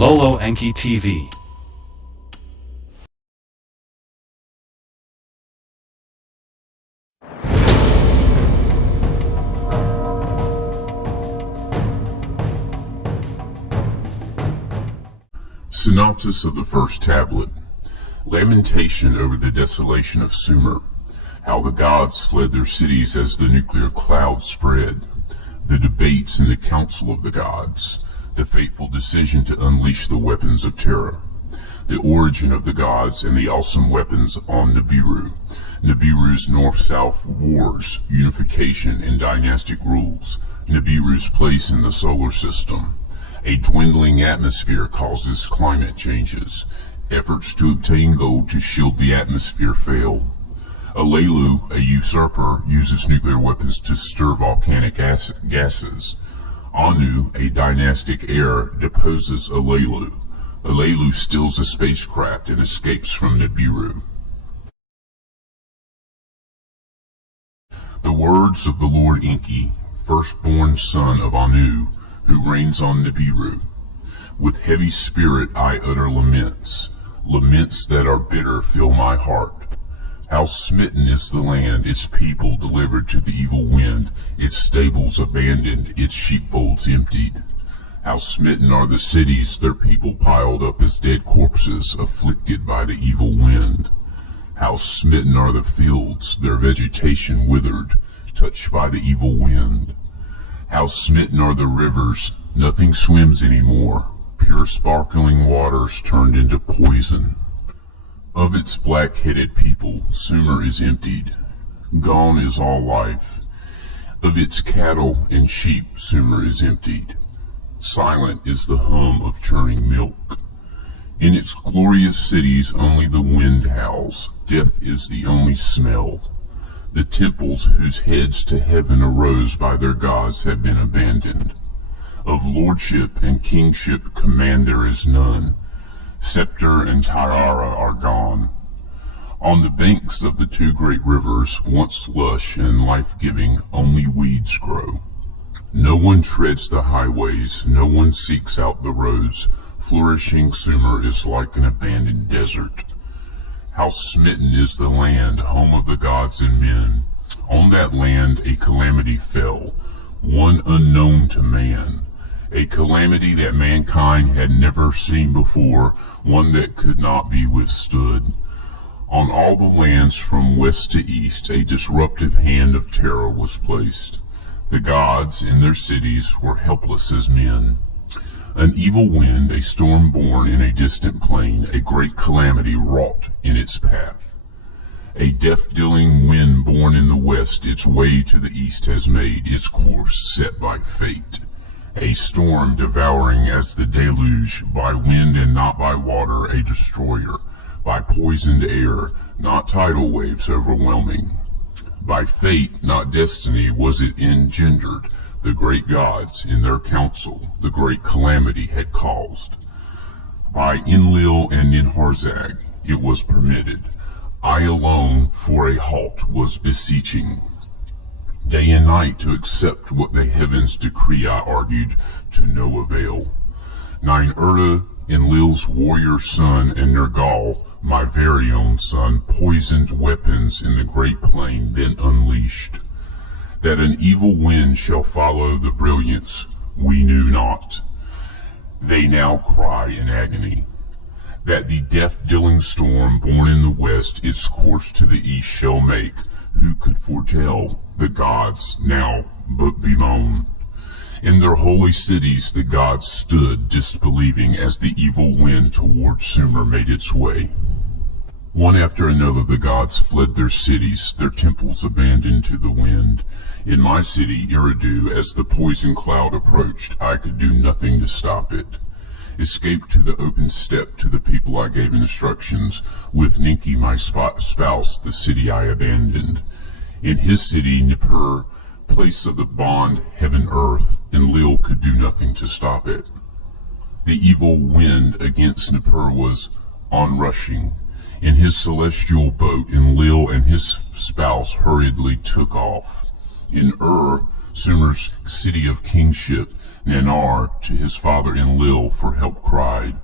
LOST ENKI TV. Synopsis of the first tablet. Lamentation over the desolation of Sumer. How the gods fled their cities as the nuclear cloud spread. The debates in the council of the gods. The fateful decision to unleash the weapons of terror. The origin of the gods and the awesome weapons on Nibiru. Nibiru's north-south wars, unification and dynastic rules. Nibiru's place in the solar system. A dwindling atmosphere causes climate changes. Efforts to obtain gold to shield the atmosphere fail. Alelu, a usurper, uses nuclear weapons to stir volcanic gases. Anu, a dynastic heir, deposes Alelu. Alelu steals a spacecraft and escapes from Nibiru. The words of the Lord Enki, firstborn son of Anu, who reigns on Nibiru. With heavy spirit I utter laments. Laments that are bitter fill my heart. How smitten is the land, its people delivered to the evil wind, its stables abandoned, its sheepfolds emptied. How smitten are the cities, their people piled up as dead corpses, afflicted by the evil wind. How smitten are the fields, their vegetation withered, touched by the evil wind. How smitten are the rivers, nothing swims anymore, pure sparkling waters turned into poison. Of its black-headed people, Sumer is emptied. Gone is all life. Of its cattle and sheep, Sumer is emptied. Silent is the hum of churning milk. In its glorious cities only the wind howls. Death is the only smell. The temples whose heads to heaven arose by their gods have been abandoned. Of lordship and kingship command there is none. Scepter and tiara are gone. On the banks of the two great rivers, once lush and life-giving, only weeds grow. No one treads the highways, no one seeks out the roads. Flourishing Sumer is like an abandoned desert. How smitten is the land, home of the gods and men. On that land a calamity fell, one unknown to man. A calamity that mankind had never seen before, one that could not be withstood. On all the lands from west to east, a disruptive hand of terror was placed. The gods in their cities were helpless as men. An evil wind, a storm born in a distant plain, a great calamity wrought in its path. A death-dealing wind born in the west, its way to the east has made, its course set by fate. A storm devouring as the deluge, by wind and not by water, a destroyer, by poisoned air, not tidal waves overwhelming. By fate, not destiny, was it engendered. The great gods, in their council, the great calamity had caused. By Enlil and Ninhursag, it was permitted. I alone, for a halt, was beseeching. Day and night to accept what the heavens decree, I argued, to no avail. Ninurta, Enlil's warrior son, and Nergal, my very own son, poisoned weapons in the great plain, then unleashed. That an evil wind shall follow the brilliance, we knew not. They now cry in agony. That the death-dealing storm born in the west its course to the east shall make, who could foretell? The gods now but bemoan. In their holy cities the gods stood disbelieving as the evil wind toward Sumer made its way. One after another the gods fled their cities, their temples abandoned to the wind. In my city, Eridu, as the poison cloud approached, I could do nothing to stop it. Escaped to the open steppe to the people I gave instructions. With Ninki, my spouse, the city I abandoned. In his city, Nippur, place of the bond, heaven, earth, Enlil could do nothing to stop it. The evil wind against Nippur was onrushing. In his celestial boat, Enlil and his spouse hurriedly took off. In Sumer's city of kingship, Nanar to his father Enlil for help cried.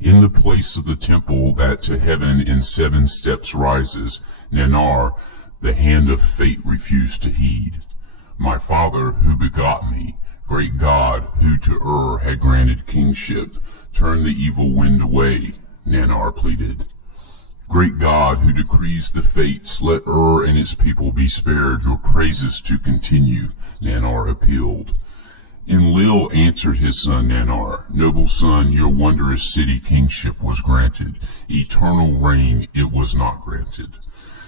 In the place of the temple that to heaven in 7 steps rises, Nanar, the hand of fate refused to heed. My father who begot me, great God who to had granted kingship, turn the evil wind away, Nanar pleaded. Great God who decrees the fates, let and its people be spared your praises to continue, Nanar appealed. Enlil answered his son Nanar, noble son, your wondrous city kingship was granted. Eternal reign it was not granted.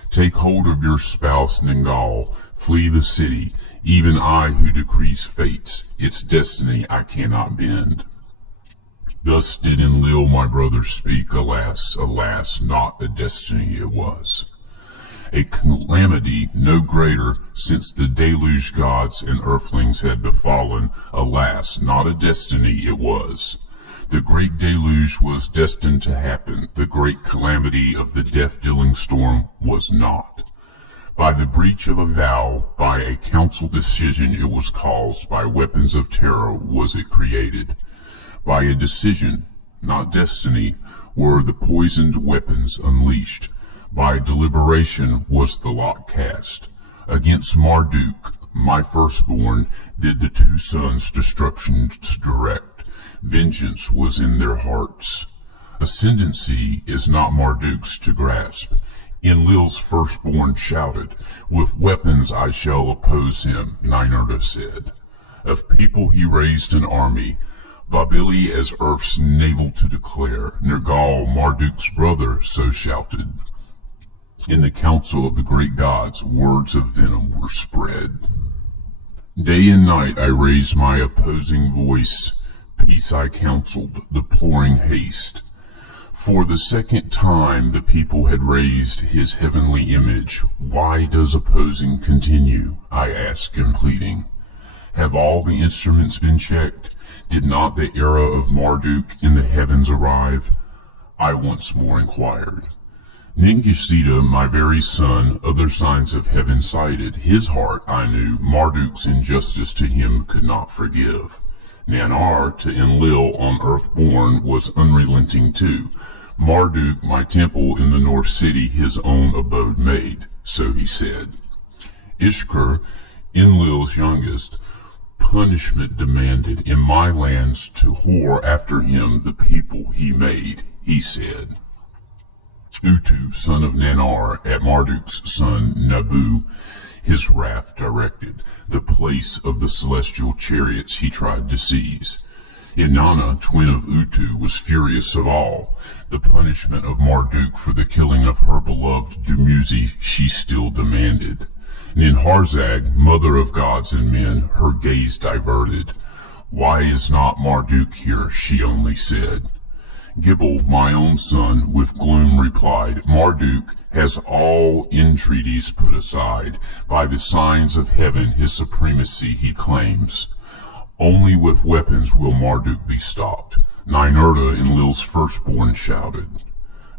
Take hold of your spouse Ningal, flee the city, even I who decrees fates, its destiny I cannot bend. Thus did Enlil my brother speak, alas, alas, not a destiny it was. A calamity no greater since the deluge gods and earthlings had befallen, alas, not a destiny it was. The great deluge was destined to happen, the great calamity of the death-dealing storm was not. By the breach of a vow, by a council decision it was caused, by weapons of terror was it created. By a decision, not destiny, were the poisoned weapons unleashed. By deliberation was the lot cast. Against Marduk, my firstborn, did the 2 sons destruction direct. Vengeance was in their hearts. Ascendancy is not Marduk's to grasp. Enlil's firstborn shouted, with weapons I shall oppose him, Ninurta said. Of people he raised an army, Babili as earth's navel to declare, Nergal, Marduk's brother, so shouted. In the council of the great gods, words of venom were spread. Day and night I raised my opposing voice, peace I counseled, deploring haste. For the 2nd time the people had raised his heavenly image. Why does opposing continue? I asked him pleading. Have all the instruments been checked? Did not the era of Marduk in the heavens arrive? I once more inquired. Ningisita, my very son, other signs of heaven cited. His heart, I knew, Marduk's injustice to him could not forgive. Nanar, to Enlil on earth born, was unrelenting too. Marduk, my temple in the north city, his own abode made, so he said. Ishkur, Enlil's youngest, punishment demanded in my lands to whore after him the people he made, he said. Utu, son of Nanar, at Marduk's son Nabu, his wrath directed, the place of the celestial chariots he tried to seize. Inanna, twin of Utu, was furious of all. The punishment of Marduk for the killing of her beloved Dumuzi she still demanded. Ninharzag, mother of gods and men, her gaze diverted. Why is not Marduk here, she only said. Gibel, my own son, with gloom replied, Marduk has all entreaties put aside. By the signs of heaven his supremacy he claims. Only with weapons will Marduk be stopped. Ninurta, Enlil's firstborn, shouted.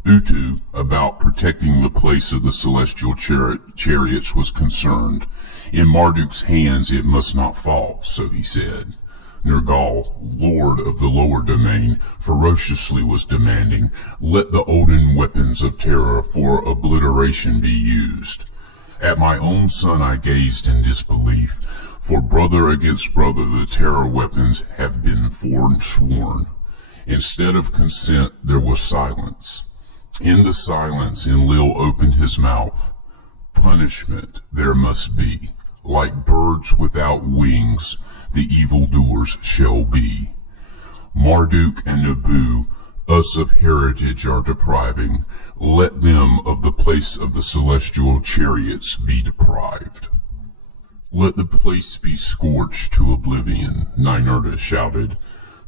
Utu, about protecting the place of the celestial chariots, was concerned. In Marduk's hands it must not fall, so he said. Nergal, lord of the lower domain, ferociously was demanding, let the olden weapons of terror for obliteration be used. At my own son I gazed in disbelief, for brother against brother the terror weapons have been forsworn. Instead of consent there was silence. In the silence Enlil opened his mouth. Punishment there must be. Like birds without wings, the evildoers shall be. Marduk and Nabu, us of heritage are depriving. Let them of the place of the celestial chariots be deprived. Let the place be scorched to oblivion, Ninurta shouted.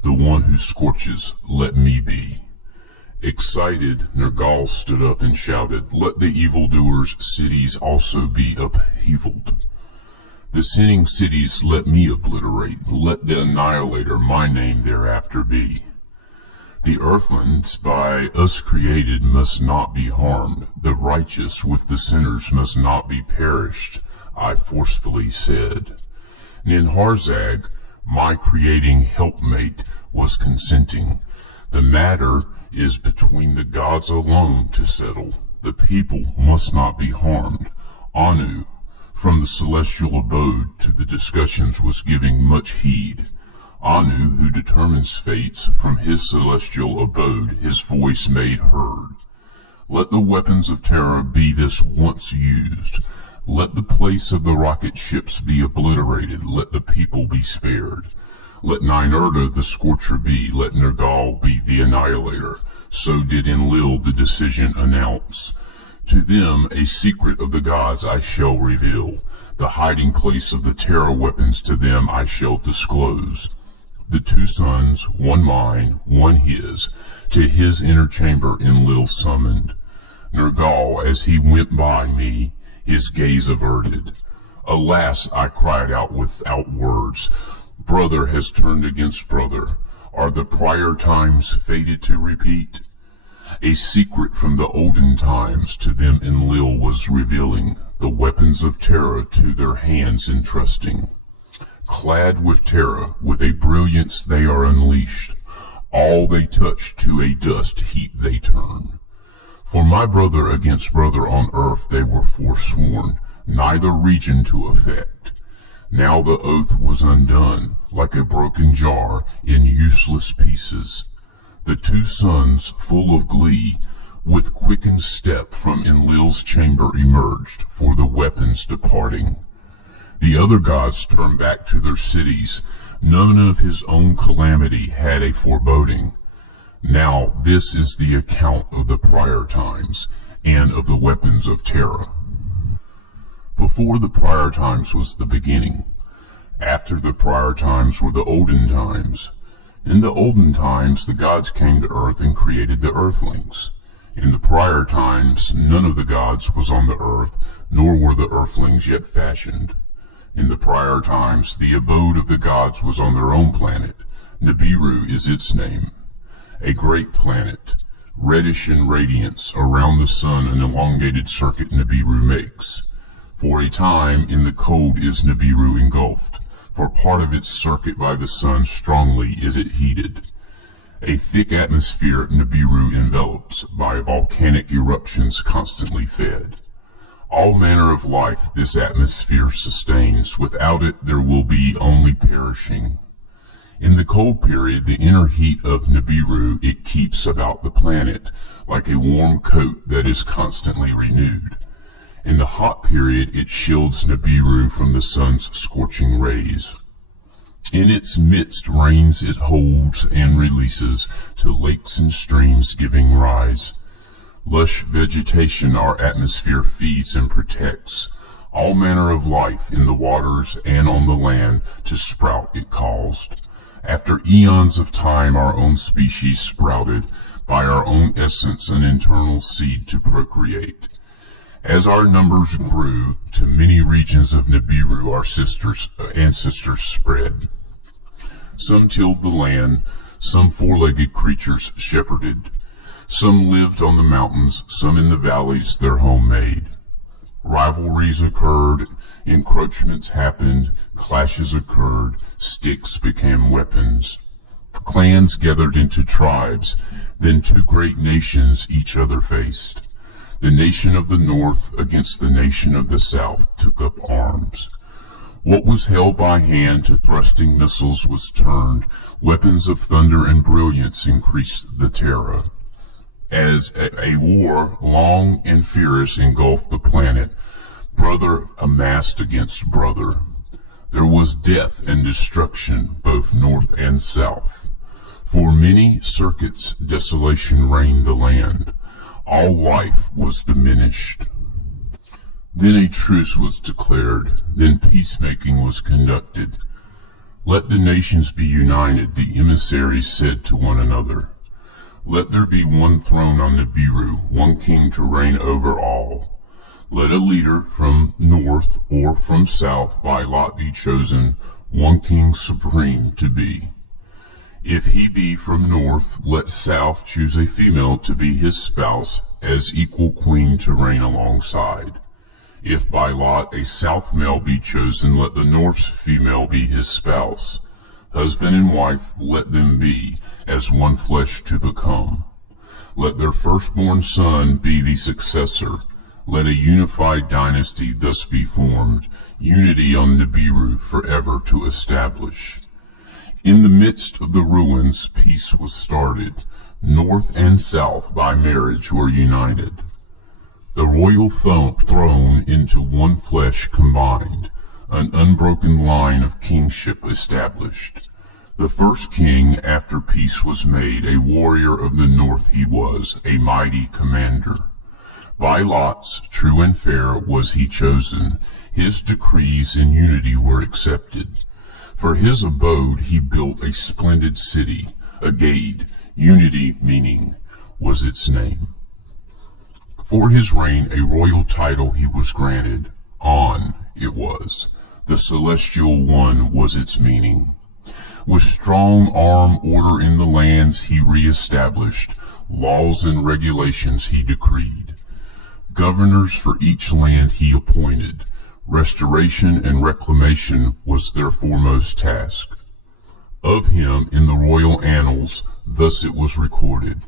The one who scorches, let me be. Excited, Nergal stood up and shouted, let the evildoers' cities also be upheavaled. The sinning cities let me obliterate, let the annihilator my name thereafter be. The earthlings by us created must not be harmed, the righteous with the sinners must not be perished. I forcefully said. Ninharzag, my creating helpmate, was consenting. The matter is between the gods alone to settle. The people must not be harmed. Anu, from the celestial abode to the discussions, was giving much heed. Anu, who determines fates, from his celestial abode his voice made heard. Let the weapons of terror be this once used. Let the place of the rocket ships be obliterated. Let the people be spared. Let Ninurta the scorcher be. Let Nergal be the annihilator. So did Enlil the decision announce. To them a secret of the gods I shall reveal. The hiding place of the terror weapons to them I shall disclose. The two sons, one mine, one his, to his inner chamber Enlil summoned. Nergal, as he went by me, his gaze averted. Alas, I cried out without words, brother has turned against brother. Are the prior times fated to repeat? A secret from the olden times to them Enlil was revealing, the weapons of terror to their hands entrusting. Clad with terror, with a brilliance they are unleashed. All they touch to a dust heap they turn. For my brother against brother on earth they were forsworn, neither region to affect. Now the oath was undone, like a broken jar, in useless pieces. The two sons, full of glee, with quickened step from Enlil's chamber emerged, for the weapons departing. The other gods turned back to their cities. None of his own calamity had a foreboding. Now this is the account of the prior times, and of the weapons of terror. Before the prior times was the beginning. After the prior times were the olden times. In the olden times the gods came to earth and created the earthlings. In the prior times none of the gods was on the earth, nor were the earthlings yet fashioned. In the prior times the abode of the gods was on their own planet. Nibiru is its name. A great planet, reddish in radiance, around the sun an elongated circuit Nibiru makes. For a time in the cold is Nibiru engulfed, for part of its circuit by the sun strongly is it heated. A thick atmosphere Nibiru envelops, by volcanic eruptions constantly fed. All manner of life this atmosphere sustains. Without it there will be only perishing. In the cold period the inner heat of Nibiru it keeps about the planet, like a warm coat that is constantly renewed. In the hot period it shields Nibiru from the sun's scorching rays. In its midst rains it holds and releases to lakes and streams giving rise. Lush vegetation our atmosphere feeds and protects. All manner of life in the waters and on the land to sprout it caused. After eons of time our own species sprouted, by our own essence an internal seed to procreate. As our numbers grew, to many regions of Nibiru our ancestors spread. Some tilled the land, some four-legged creatures shepherded. Some lived on the mountains, some in the valleys their home made. Rivalries occurred, encroachments happened, clashes occurred, sticks became weapons. Clans gathered into tribes, then two great nations each other faced. The nation of the north against the nation of the south took up arms. What was held by hand to thrusting missiles was turned. Weapons of thunder and brilliance increased the terror. As a war long and fierce engulfed the planet, brother amassed against brother. There was death and destruction both north and south. For many circuits desolation reigned the land. All life was diminished. Then a truce was declared, then peacemaking was conducted. Let the nations be united, the emissaries said to one another. Let there be one throne on Nibiru, one king to reign over all. Let a leader from north or from south by lot be chosen, one king supreme to be. If he be from north, let south choose a female to be his spouse, as equal queen to reign alongside. If by lot a south male be chosen, let the north's female be his spouse. Husband and wife let them be, as one flesh to become. Let their firstborn son be the successor. Let a unified dynasty thus be formed, unity on Nibiru forever to establish. In the midst of the ruins, peace was started. North and south by marriage were united. The royal throne into one flesh combined, an unbroken line of kingship established. The first king after peace was made, a warrior of the north he was, a mighty commander. By lots, true and fair, was he chosen. His decrees in unity were accepted. For his abode he built a splendid city, Agade, unity meaning, was its name. For his reign a royal title he was granted. On it was. The celestial one was its meaning. With strong arm order in the lands he re-established. Laws and regulations he decreed. Governors for each land he appointed. Restoration and reclamation was their foremost task. Of him in the royal annals thus it was recorded.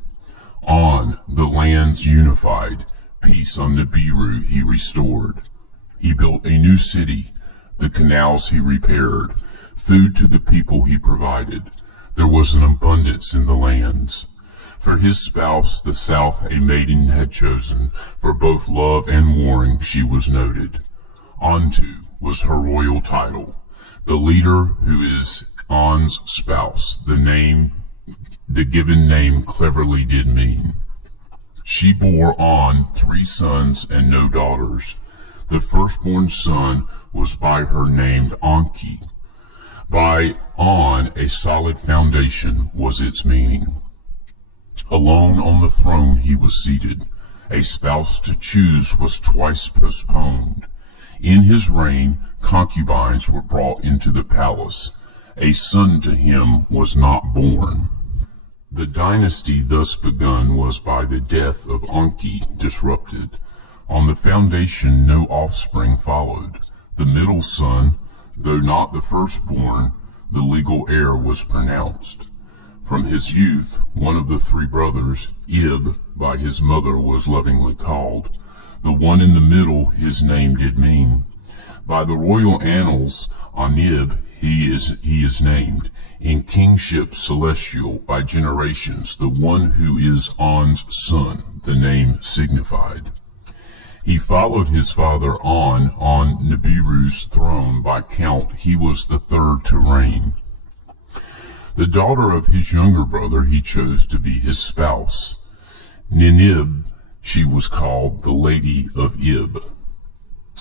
On the lands unified, peace on Nibiru he restored. He built a new city, the canals he repaired, food to the people he provided. There was an abundance in the lands. For his spouse the south a maiden had chosen, for both love and warring she was noted. Antu was her royal title, the leader who is On's spouse, the given name cleverly did mean. She bore On 3 sons and no daughters. The firstborn son was by her named Enki. By On a solid foundation was its meaning. Alone on the throne he was seated. A spouse to choose was twice postponed. In his reign concubines were brought into the palace. A son to him was not born. The dynasty thus begun was by the death of Enki disrupted. On the foundation no offspring followed. The middle son, though not the firstborn, the legal heir was pronounced. From his youth, one of the 3 brothers, Ib, by his mother was lovingly called. The one in the middle his name did mean. By the royal annals, Anib he is named. In kingship celestial by generations, the one who is On's son, the name signified. He followed his father on Nibiru's throne. By count he was the 3rd to reign. The daughter of his younger brother he chose to be his spouse. Ninib she was called, the Lady of Ib.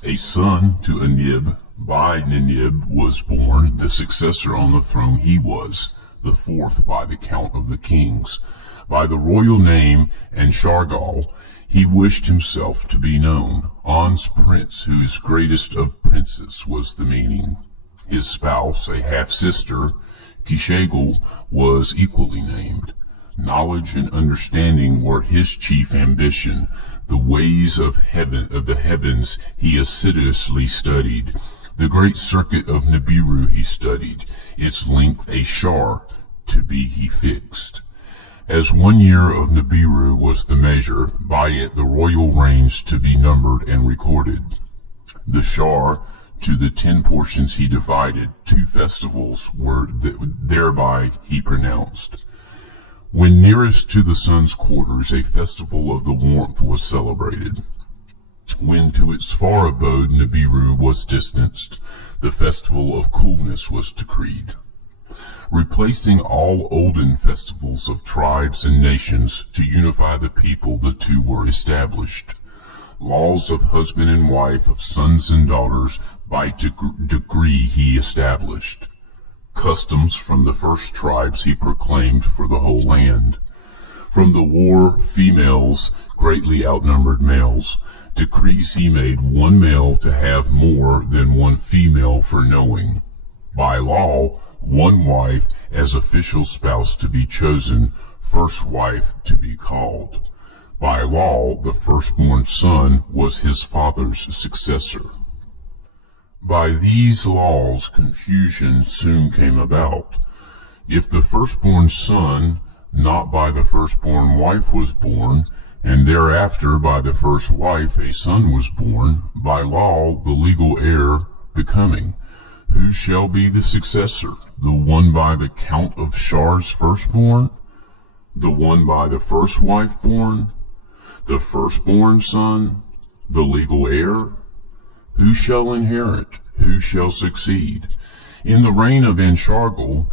A son to Anib by Ninib was born. The successor on the throne he was, the 4th by the count of the kings. By the royal name and Shargal he wished himself to be known. On's prince, who is greatest of princes, was the meaning. His spouse, a half-sister, Kishagul, was equally named. Knowledge and understanding were his chief ambition. The ways of the heavens he assiduously studied. The great circuit of Nibiru he studied, its length a shar to be he fixed. As 1 year of Nibiru was the measure, by it the royal reigns to be numbered and recorded. The shar to the 10 portions he divided, 2 festivals were thereby he pronounced. When nearest to the sun's quarters, a festival of the warmth was celebrated. When to its far abode Nibiru was distanced, the festival of coolness was decreed. Replacing all olden festivals of tribes and nations to unify the people, the 2 were established. Laws of husband and wife, of sons and daughters, by degree he established. Customs from the first tribes he proclaimed for the whole land. From the war, females greatly outnumbered males. Decrees he made, 1 male to have more than 1 female for knowing. By law, 1 wife as official spouse to be chosen, first wife to be called. By law, the firstborn son was his father's successor. By these laws, confusion soon came about. If the firstborn son, not by the firstborn wife, was born, and thereafter by the first wife a son was born, by law the legal heir becoming, who shall be the successor? The one by the count of Shar's firstborn? The one by the first wife born? The firstborn son? The legal heir? Who shall inherit? Who shall succeed? In the reign of Anshargal,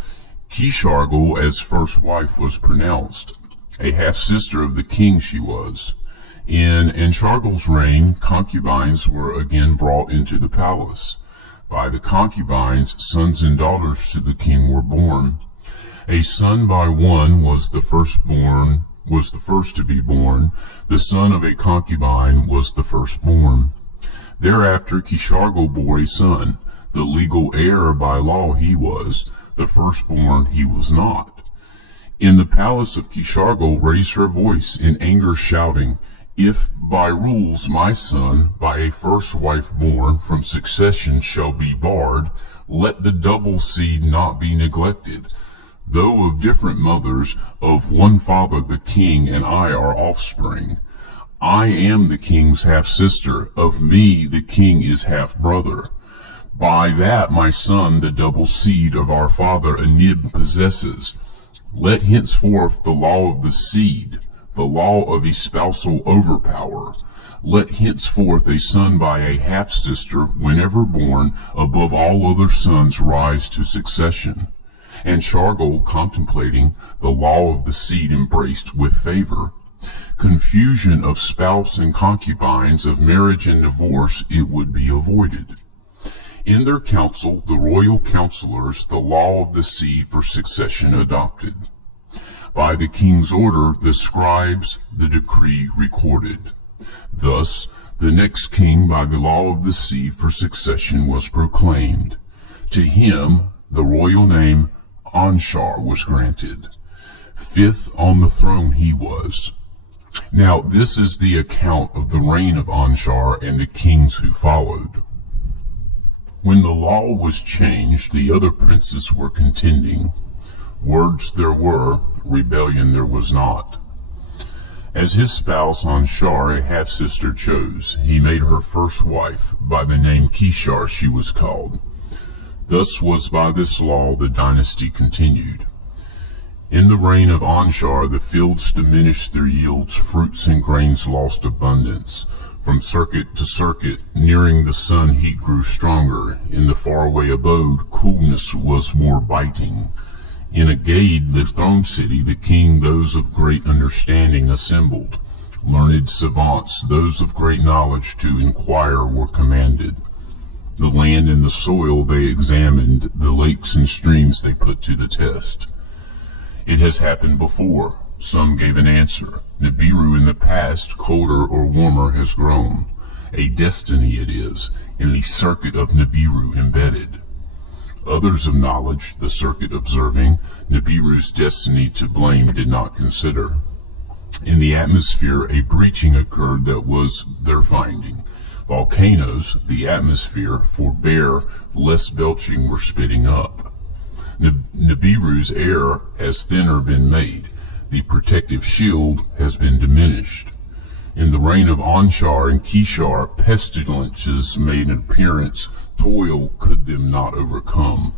Kishargal as first wife was pronounced. A half-sister of the king she was. In Anshargal's reign, concubines were again brought into the palace. By the concubines, sons and daughters to the king were born. A son by one was the first to be born. The son of a concubine was the firstborn. Thereafter Kishargal bore a son. The legal heir by law he was. The firstborn he was not. In the palace of Kishargal raised her voice in anger, shouting, "If by rules my son, by a first wife born, from succession shall be barred, let the double seed not be neglected. Though of different mothers, of one father the king and I are offspring. I am the king's half-sister, of me the king is half-brother. By that my son the double seed of our father Anib possesses. Let henceforth the law of the seed, the law of espousal overpower. Let henceforth a son by a half-sister, whenever born, above all other sons rise to succession." And Shargal, contemplating, the law of the seed embraced with favor. Confusion of spouse and concubines, of marriage and divorce, it would be avoided. In their council, the royal counselors, the law of the seed for succession adopted. By the king's order, the scribes, the decree recorded. Thus, the next king by the law of the seed for succession was proclaimed. To him, the royal name Anshar was granted. Fifth on the throne he was. Now this is the account of the reign of Anshar and the kings who followed. When the law was changed, the other princes were contending. Words there were, rebellion there was not. As his spouse Anshar a half-sister chose, he made her first wife, by the name Kishar she was called. Thus was by this law the dynasty continued. In the reign of Anshar the fields diminished their yields, fruits and grains lost abundance. From circuit to circuit, nearing the sun heat grew stronger. In the faraway abode, coolness was more biting. In Agade, the throne city, the king, those of great understanding assembled. Learned savants, those of great knowledge, to inquire were commanded. The land and the soil they examined, the lakes and streams they put to the test. It has happened before. Some gave an answer. Nibiru in the past, colder or warmer, has grown. A destiny it is, in the circuit of Nibiru embedded. Others of knowledge, the circuit observing, Nibiru's destiny to blame did not consider. In the atmosphere a breaching occurred that was their finding. Volcanoes, the atmosphere, forbear, lest belching were spitting up. Nibiru's air has thinner been made. The protective shield has been diminished. In the reign of Anshar and Kishar, pestilences made an appearance, toil could them not overcome.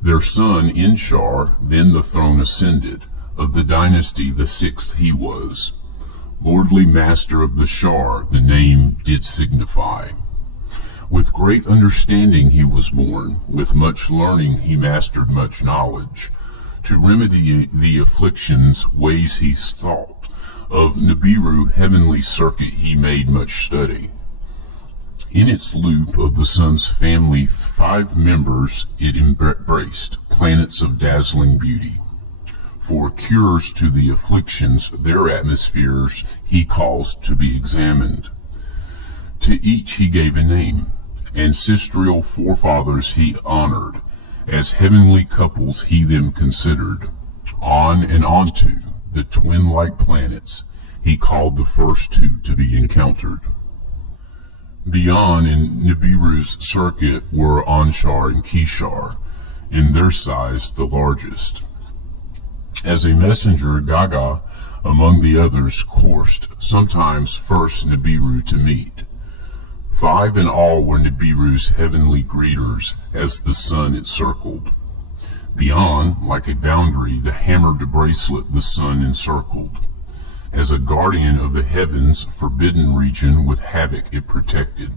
Their son Inshar, then the throne ascended, of the dynasty the sixth he was. Lordly master of the Shar, the name did signify. With great understanding he was born, with much learning he mastered much knowledge. To remedy the afflictions, ways he thought. Of Nibiru heavenly circuit he made much study. In its loop of the sun's family 5 members it embraced, planets of dazzling beauty. For cures to the afflictions, their atmospheres he caused to be examined. To each he gave a name. Ancestral forefathers he honored. As heavenly couples he them considered. On and onto the twin-like planets he called the first two to be encountered. Beyond in Nibiru's circuit were Anshar and Kishar, in their size the largest. As a messenger, Gaga, among the others, coursed, sometimes first Nibiru to meet. 5 in all were Nibiru's heavenly greeters as the sun it circled. Beyond, like a boundary, the hammered bracelet the sun encircled. As a guardian of the heavens' forbidden region with havoc it protected.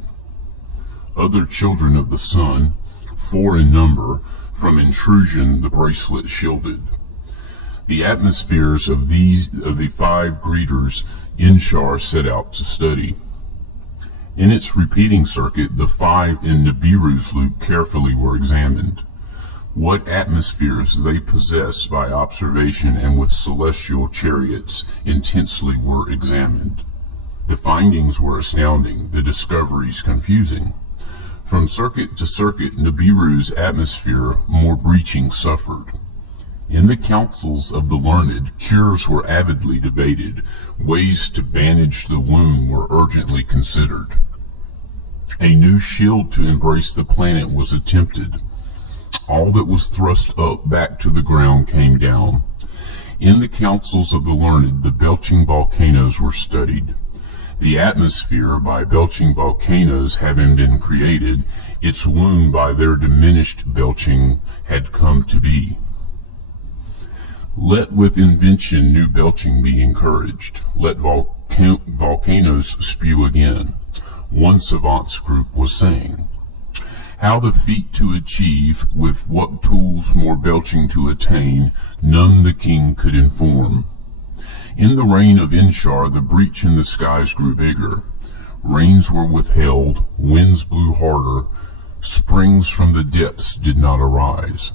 Other children of the sun, 4 in number, from intrusion the bracelet shielded. The atmospheres of the 5 greeters Inshar set out to study. In its repeating circuit, the 5 in Nibiru's loop carefully were examined. What atmospheres they possessed by observation and with celestial chariots intensely were examined. The findings were astounding, the discoveries confusing. From circuit to circuit, Nibiru's atmosphere more breaching suffered. In the councils of the learned, cures were avidly debated. Ways to bandage the wound were urgently considered. A new shield to embrace the planet was attempted. All that was thrust up back to the ground came down. In the councils of the learned, the belching volcanoes were studied. The atmosphere, by belching volcanoes having been created, its wound by their diminished belching had come to be. Let with invention new belching be encouraged. Let volcanoes spew again. One savant's group was saying. How the feat to achieve, with what tools more belching to attain, none the king could inform. In the reign of Inshar, the breach in the skies grew bigger. Rains were withheld, winds blew harder, springs from the depths did not arise.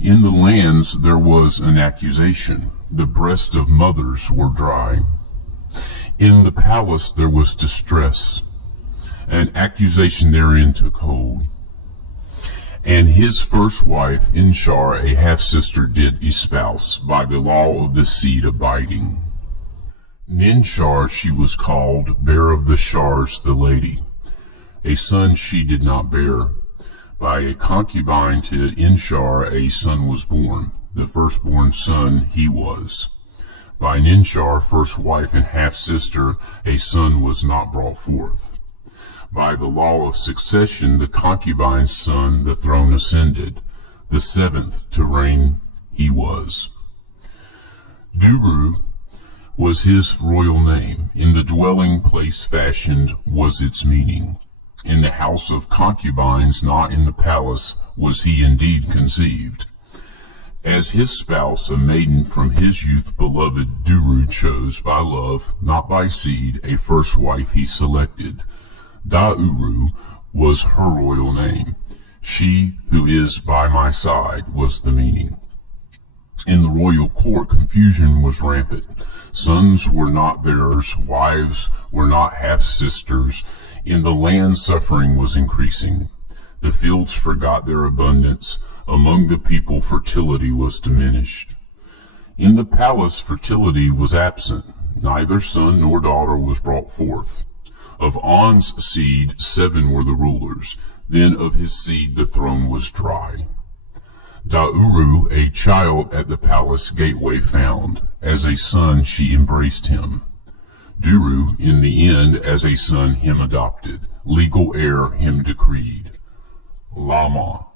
In the lands there was an accusation, the breasts of mothers were dry. In the palace there was distress, an accusation therein took hold. And his first wife, Inshar, a half-sister, did espouse, by the law of the seed abiding. Ninshar she was called, bear of the Shars the lady. A son she did not bear. By a concubine to Inshar a son was born, the firstborn son he was. By Ninshar, first wife and half-sister, a son was not brought forth. By the law of succession, the concubine's son the throne ascended, the 7th to reign he was. Duru was his royal name, in the dwelling place fashioned was its meaning. In the house of concubines, not in the palace, was he indeed conceived. As his spouse, a maiden from his youth beloved, Duru chose by love, not by seed, a first wife he selected. Dauru was her royal name. She who is by my side was the meaning. In the royal court confusion was rampant. Sons were not theirs, wives were not half-sisters. In the land suffering was increasing. The fields forgot their abundance. Among the people fertility was diminished. In the palace fertility was absent. Neither son nor daughter was brought forth. Of On's seed 7 were the rulers. Then of his seed the throne was dry. Dauru a child at the palace gateway found. As a son she embraced him. Duru in the end as a son him adopted. Legal heir him decreed. Lama,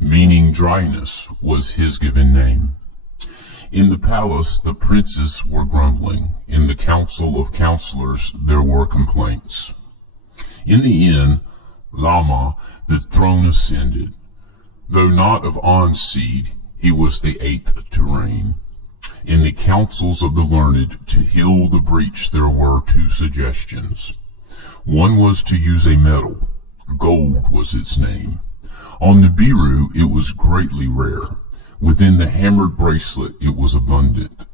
meaning dryness, was his given name. In the palace the princes were grumbling. In the council of counselors there were complaints. In the end, Lama the throne ascended. Though not of On's seed, he was the 8th to reign. In the councils of the learned, to heal the breach there were 2 suggestions. One was to use a metal. Gold was its name. On Nibiru it was greatly rare. Within the hammered bracelet it was abundant.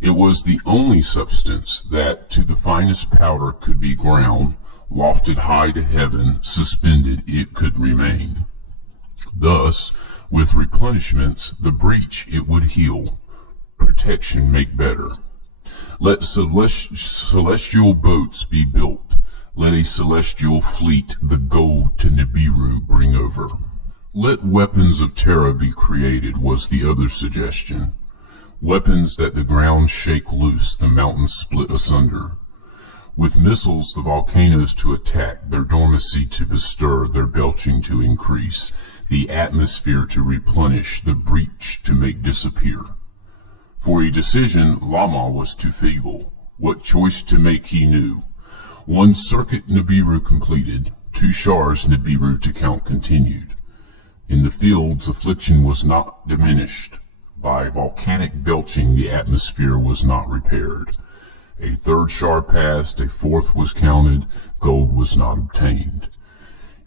It was the only substance that to the finest powder could be ground, lofted high to heaven, suspended it could remain. Thus, with replenishments, the breach it would heal, protection make better. Let celestial boats be built. Let a celestial fleet the gold to Nibiru bring over. Let weapons of terror be created was the other suggestion. Weapons that the ground shake loose, the mountains split asunder. With missiles the volcanoes to attack, their dormancy to bestir, their belching to increase, the atmosphere to replenish, the breach to make disappear. For a decision Lama was too feeble. What choice to make he knew. One circuit Nibiru completed, 2 shars Nibiru to count continued. In the fields affliction was not diminished. By volcanic belching the atmosphere was not repaired. A 3rd shar passed, a 4th was counted, gold was not obtained.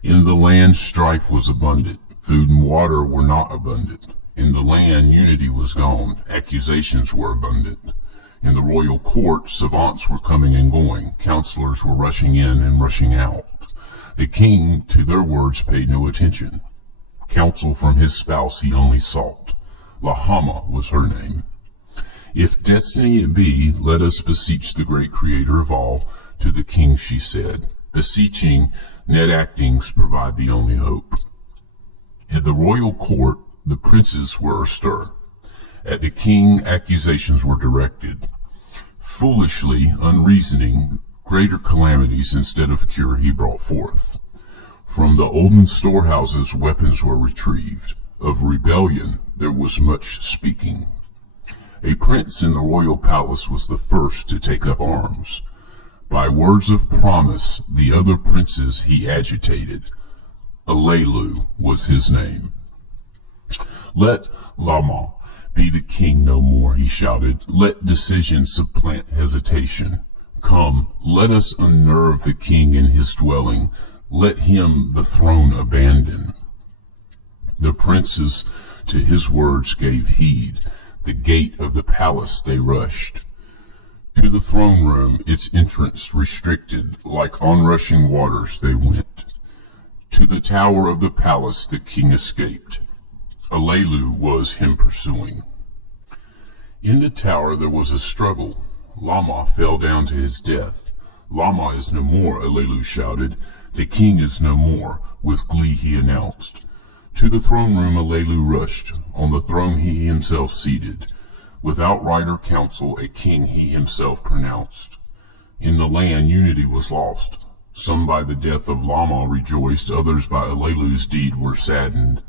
In the land strife was abundant, food and water were not abundant. In the land unity was gone, accusations were abundant. In the royal court savants were coming and going, counselors were rushing in and rushing out. The king to their words paid no attention. Counsel from his spouse he only sought. Lahama was her name. If destiny it be, let us beseech the great creator of all. To the king she said, beseeching, net actings provide the only hope. In the royal court the princes were astir. At the king accusations were directed. Foolishly, unreasoning, greater calamities instead of cure he brought forth. From the olden storehouses weapons were retrieved. Of rebellion there was much speaking. A prince in the royal palace was the first to take up arms. By words of promise the other princes he agitated. Alelu was his name. Let Lama be the king no more, he shouted. Let decision supplant hesitation. Come, let us unnerve the king in his dwelling. Let him the throne abandon. The princes to his words gave heed. The gate of the palace they rushed. To the throne room, its entrance restricted, like onrushing waters they went. To the tower of the palace the king escaped. Alelu was him pursuing. In the tower there was a struggle. Lama fell down to his death. Lama is no more, Alelu shouted. The king is no more, with glee he announced. To the throne room Alelu rushed. On the throne he himself seated. Without right or counsel a king he himself pronounced. In the land unity was lost. Some by the death of Lama rejoiced, others by Alelu's deed were saddened.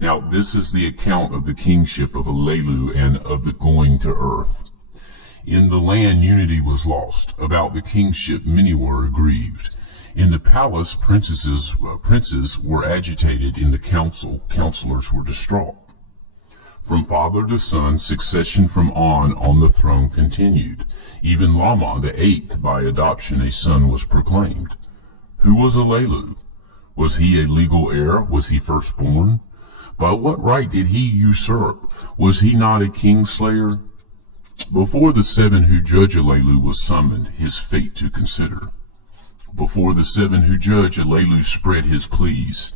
Now this is the account of the kingship of Alelu and of the going to earth. In the land unity was lost. About the kingship many were aggrieved. In the palace princes were agitated. In the council counselors were distraught. From father to son, succession from on the throne continued. Even Lama, the 8th, by adoption a son was proclaimed. Who was Alelu? Was he a legal heir? Was he firstborn? By what right did he usurp? Was he not a kingslayer? Before the 7 who judge Alelu was summoned, his fate to consider. Before the 7 who judge, Alelu spread his pleas.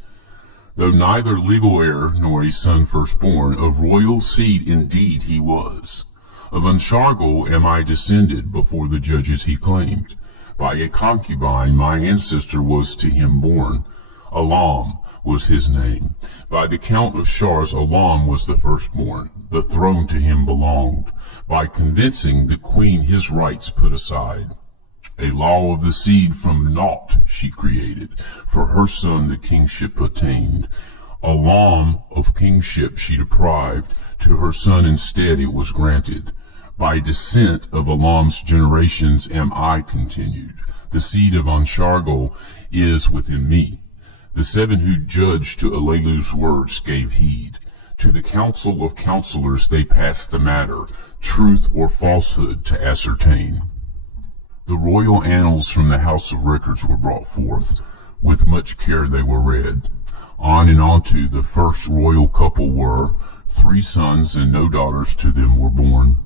Though neither legal heir nor a son firstborn, of royal seed indeed he was. Of Unshargal am I descended, before the judges he claimed. By a concubine my ancestor was to him born. Alam was his name. By the count of Shars Alam was the firstborn. The throne to him belonged. By convincing the queen his rights put aside. A law of the seed from naught she created, for her son the kingship attained. Alam of kingship she deprived, to her son instead it was granted. By descent of Alam's generations am I continued. The seed of Unshargal is within me. The 7 who judged to Alelu's words gave heed. To the council of counselors they passed the matter, truth or falsehood to ascertain. The royal annals from the house of records were brought forth. With much care they were read. On and onto the first royal couple were. 3 sons and no daughters to them were born.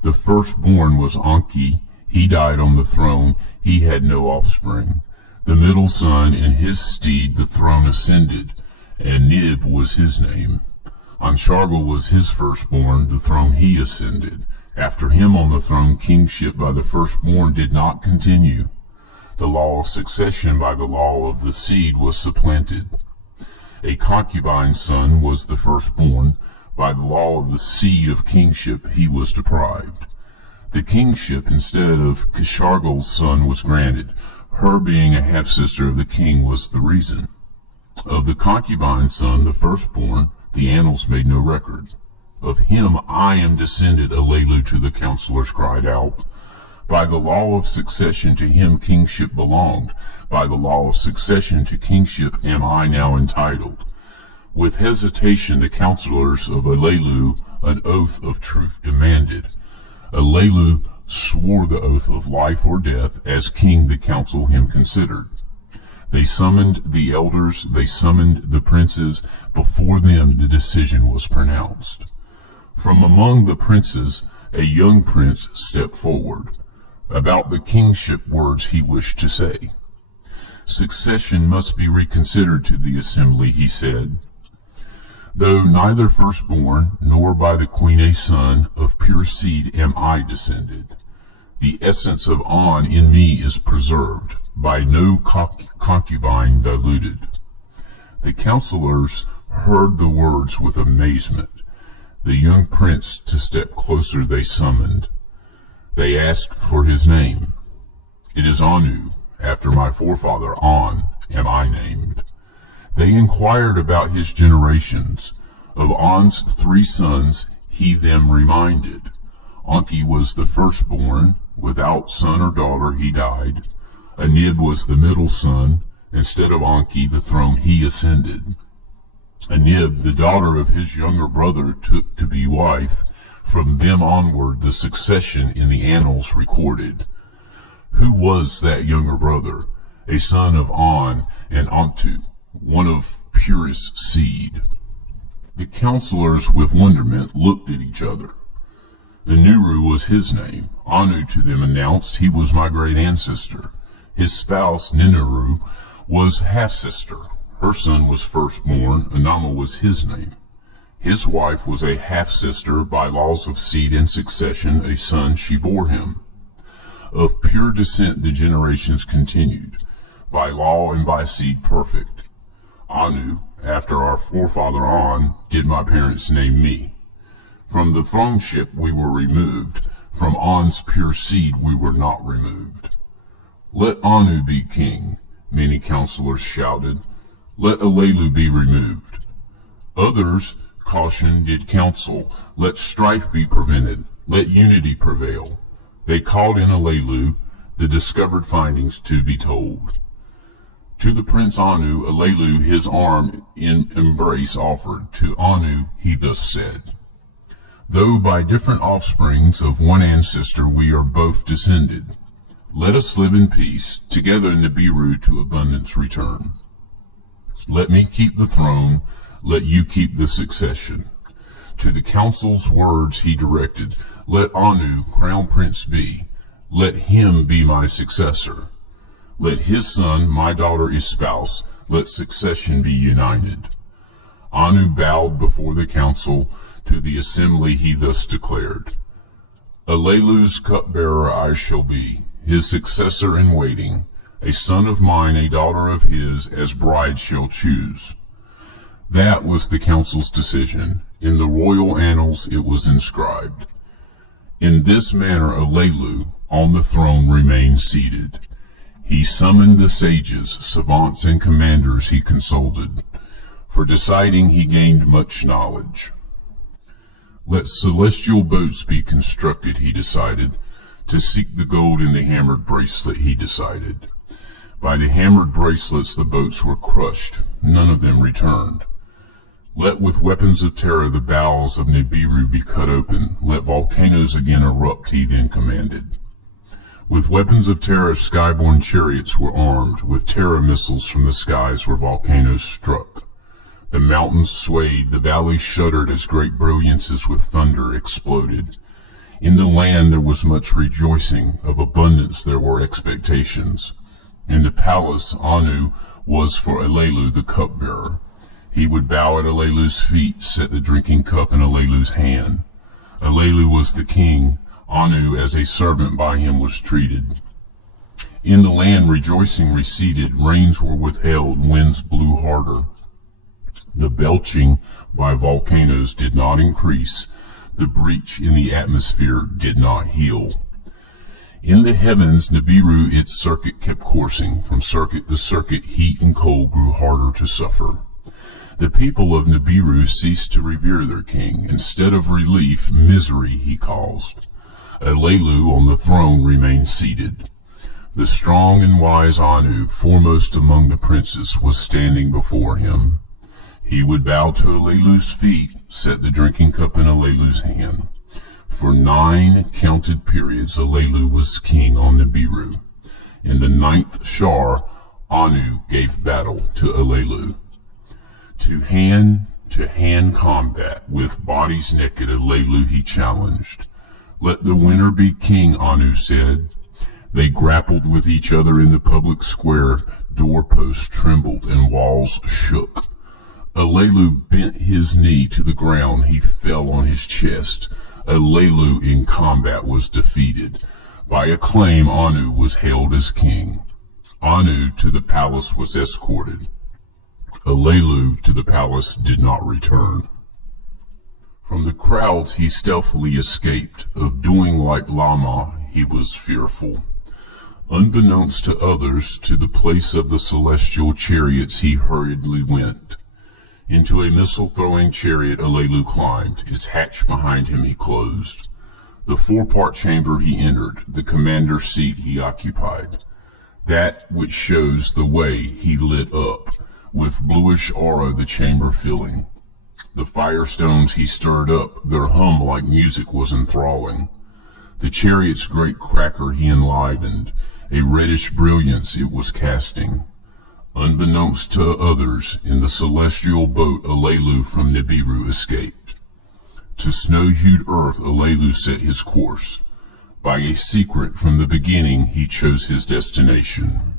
The firstborn was Enki. He died on the throne. He had no offspring. The middle son and his steed the throne ascended, and Nib was his name. Anshargal was his firstborn, the throne he ascended. After him on the throne, kingship by the firstborn did not continue. The law of succession by the law of the seed was supplanted. A concubine's son was the firstborn. By the law of the seed of kingship he was deprived. The kingship instead of Kishargal's son was granted. Her being a half-sister of the king was the reason. Of the concubine's son, the firstborn, the annals made no record. Of him I am descended, Alelu to the counselors cried out. By the law of succession to him kingship belonged. By the law of succession to kingship am I now entitled. With hesitation the counselors of Alelu an oath of truth demanded. Alelu swore the oath of life or death. As king the council him considered. They summoned the elders, they summoned the princes. Before them the decision was pronounced. From among the princes a young prince stepped forward. About the kingship words he wished to say. Succession must be reconsidered to the assembly, he said. Though neither firstborn nor by the queen a son, of pure seed am I descended. The essence of On in me is preserved, by no concubine diluted. The counselors heard the words with amazement. The young prince to step closer they summoned. They asked for his name. It is Anu, after my forefather On am I named. They inquired about his generations. Of On's 3 sons he them reminded. Enki was the firstborn, without son or daughter he died. Anib was the middle son, instead of Enki the throne he ascended. Anib, the daughter of his younger brother, took to be wife. From them onward the succession in the annals recorded. Who was that younger brother? A son of On and Antu, one of purest seed. The counselors with wonderment looked at each other. Anuru was his name. Anu to them announced he was my great ancestor. His spouse, Ninuru, was half-sister. Her son was firstborn. Anama was his name. His wife was a half-sister. By laws of seed and succession, a son she bore him. Of pure descent the generations continued, by law and by seed perfect. Anu, after our forefather On, did my parents name me. From the throneship we were removed. From On's pure seed we were not removed. Let Anu be king, many counselors shouted. Let Alelu be removed. Others, caution, did counsel. Let strife be prevented. Let unity prevail. They called in Alelu, the discovered findings to be told. To the prince Anu, Alelu his arm in embrace offered. To Anu he thus said, though by different offsprings of one ancestor we are both descended, let us live in peace, together in Nibiru to abundance return. Let me keep the throne, let you keep the succession. To the council's words he directed, let Anu crown prince be, let him be my successor. Let his son my daughter espouse, let succession be united. Anu bowed before the council. To the assembly he thus declared, Alelu's cupbearer I shall be, his successor in waiting. A son of mine, a daughter of his, as bride shall choose. That was the council's decision. In the royal annals it was inscribed. In this manner Alelu on the throne remained seated. He summoned the sages, savants, and commanders he consulted. For deciding he gained much knowledge. Let celestial boats be constructed, he decided. To seek the gold in the hammered bracelet, he decided. By the hammered bracelets the boats were crushed, none of them returned. Let with weapons of terror the bowels of Nibiru be cut open, let volcanoes again erupt, he then commanded. With weapons of terror skyborne chariots were armed, with terror missiles from the skies where volcanoes struck. The mountains swayed, the valleys shuddered as great brilliances with thunder exploded. In the land there was much rejoicing, of abundance there were expectations. In the palace Anu was for Alelu the cupbearer. He would bow at Alelu's feet, set the drinking cup in Alelu's hand. Alelu was the king. Anu as a servant by him was treated. In the land rejoicing receded, rains were withheld, winds blew harder. The belching by volcanoes did not increase, the breach in the atmosphere did not heal. In the heavens, Nibiru its circuit kept coursing. From circuit to circuit, heat and cold grew harder to suffer. The people of Nibiru ceased to revere their king. Instead of relief, misery he caused. Alelu on the throne remained seated. The strong and wise Anu, foremost among the princes, was standing before him. He would bow to Alelu's feet, set the drinking cup in Alelu's hand. For 9 counted periods Alelu was king on Nibiru. In the 9th Shar, Anu gave battle to Alelu. To hand combat, with bodies naked, Alelu he challenged. Let the winner be king, Anu said. They grappled with each other in the public square. Doorposts trembled and walls shook. Alelu bent his knee to the ground. He fell on his chest. Alelu in combat was defeated. By acclaim, Anu was hailed as king. Anu to the palace was escorted. Alelu to the palace did not return. From the crowds he stealthily escaped. Of doing like Lama, he was fearful. Unbeknownst to others, to the place of the celestial chariots he hurriedly went. Into a missile-throwing chariot Alelu climbed. Its hatch behind him he closed. The 4-part chamber he entered. The commander's seat he occupied. That which shows the way he lit up, with bluish aura the chamber filling. The firestones he stirred up, their hum like music was enthralling. The chariot's great cracker he enlivened, a reddish brilliance it was casting. Unbeknownst to others, in the celestial boat Alelu from Nibiru escaped. To snow-hued earth Alelu set his course. By a secret from the beginning he chose his destination.